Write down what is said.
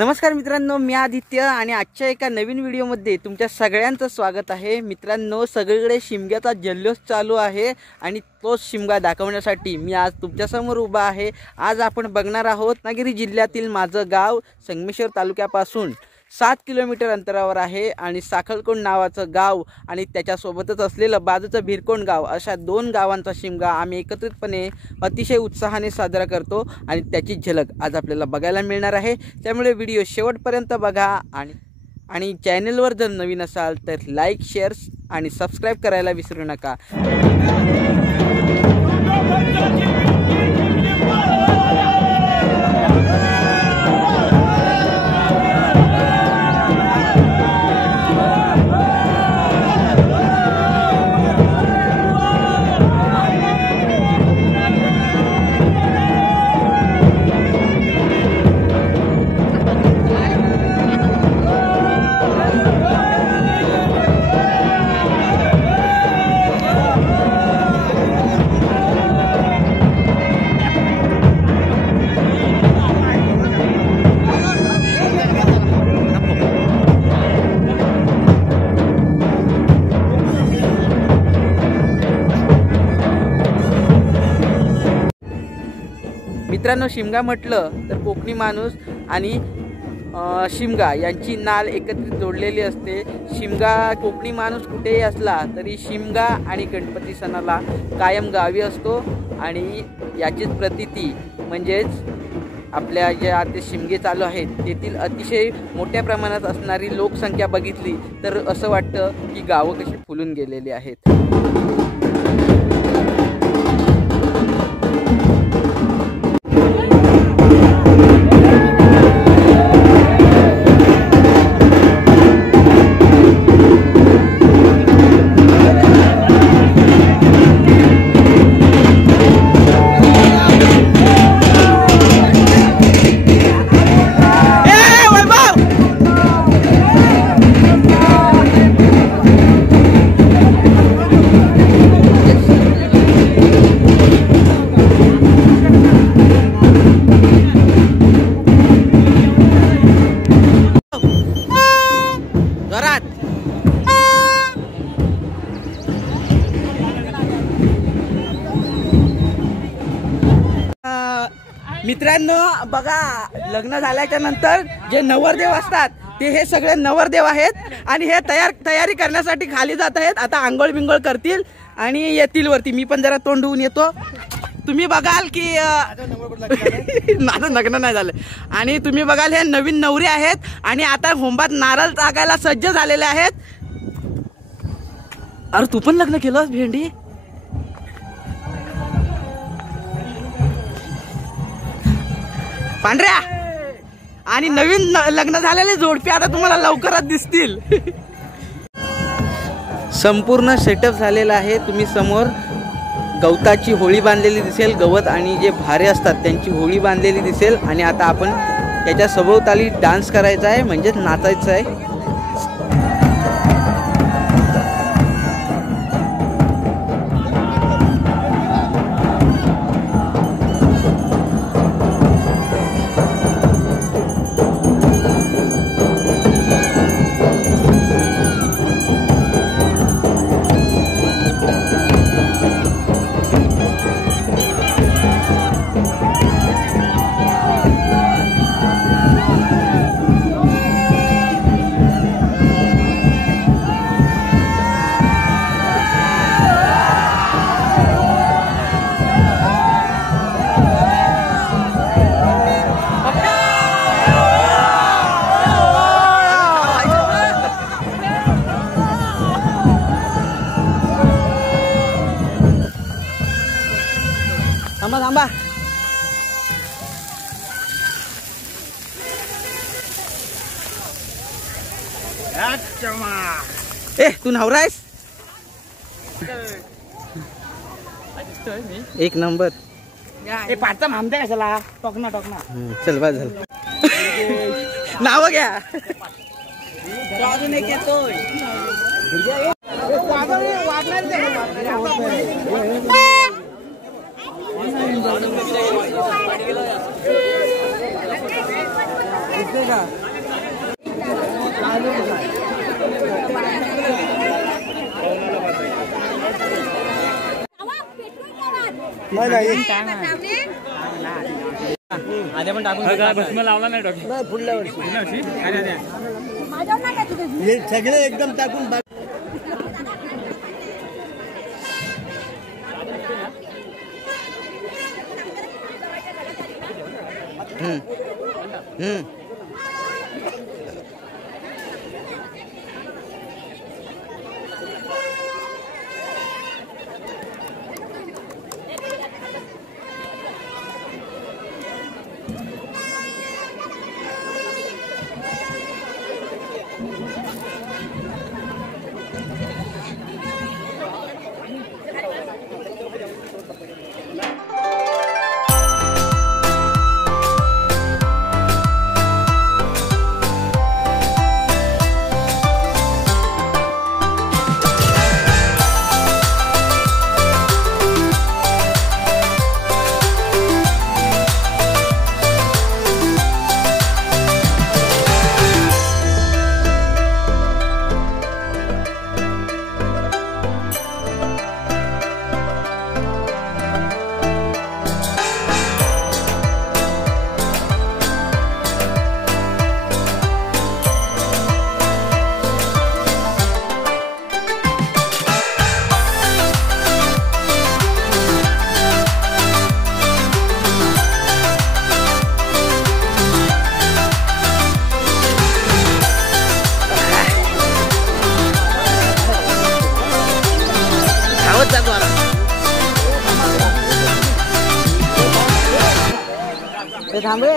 नमस्कार मित्रांनो, मी आदित्य आणि आजच्या एका नवीन व्हिडिओमध्ये तुमच्या सगळ्यांचं स्वागत आहे। मित्रांनो, सगळीकडे शिमग्याचा जल्लोष चालू आहे आणि तोच शिमगा दाखवण्यासाठी मी आज तुमच्यासमोर उभा आहे। आज आपण बघणार आहोत रत्नागिरी जिल्ह्यातील माझं गाव संगमेश्वर तालुक्यापासून 7 किलोमीटर अंतरावर आहे आणि साखळकोंड नावाचं गाव आणि त्याच्यासोबतच असलेलं बाजूचं भिरकोंड गाव अशा 2 गावांचा शिमगा आम्ही एकत्रितपणे अतिशय उत्साहाने साजरा करतो आणि त्याची झलक आज आपल्याला बघायला मिळणार आहे। त्यामुळे व्हिडिओ शेवटपर्यंत बघा आणि चॅनलवर जर नवीन असाल तर लाईक, शेअर आणि सबस्क्राइब करायला विसरू नका। मित्रांनो, शिमगा म्हटलं तर कोकणी माणूस आणि शिमगा यांची नाल एकत्रित जोडलेली असते। शिमगा कोकणी माणूस कुठेही असला तरी शिमगा आणि गणपती सणाला कायम गावी असतो आणि याचीच प्रतीती म्हणजेच आपल्या ज्या ते शिमगे चालू आहेत तेथील अतिशय मोठ्या प्रमाणात असणारी लोकसंख्या बघितली तर असं वाटतं की गावं कशी फुलून गेलेली आहेत। मित्रांनो बघा, लग्न झाल्याच्या नंतर जे नवरदेव असतात ते हे सगळे नवरदेव आहेत आणि हे तयारी करण्यासाठी खाली जात आहेत। आता आंघोळ बिंगोळ करतील आणि येतील वरती। मी पण जरा तोंड धुवून येतो। तुम्ही बघाल की माझं लग्न नाही झालं आणि तुम्ही बघाल हे नवीन नवरी आहेत आणि आता होंबात नारळ टाकायला सज्ज झालेले आहेत। अरे तू पण लग्न केलंस भेंडी? पांढऱ्या आणि नवीन लग्न झालेली जोडपी आता तुम्हाला लवकरच दिसतील। संपूर्ण सेटअप झालेला आहे। तुम्ही समोर गवताची होळी बांधलेली दिसेल, गवत आणि जे भारे असतात त्यांची होळी बांधलेली दिसेल आणि आता आपण त्याच्या सभोवताली डान्स करायचा आहे म्हणजेच नाचायचं आहे। थांबा ए, तू नवरा आहेस? एक नंबर पाठचा मामदा कशाला टोकना चल बा झालं। नाव घ्या अजून एक येतोय। का आधी पण टाकून भस्म लावला नाही डॉक्टर पुढल्या वर्षी सगळे एकदम टाकून थांबे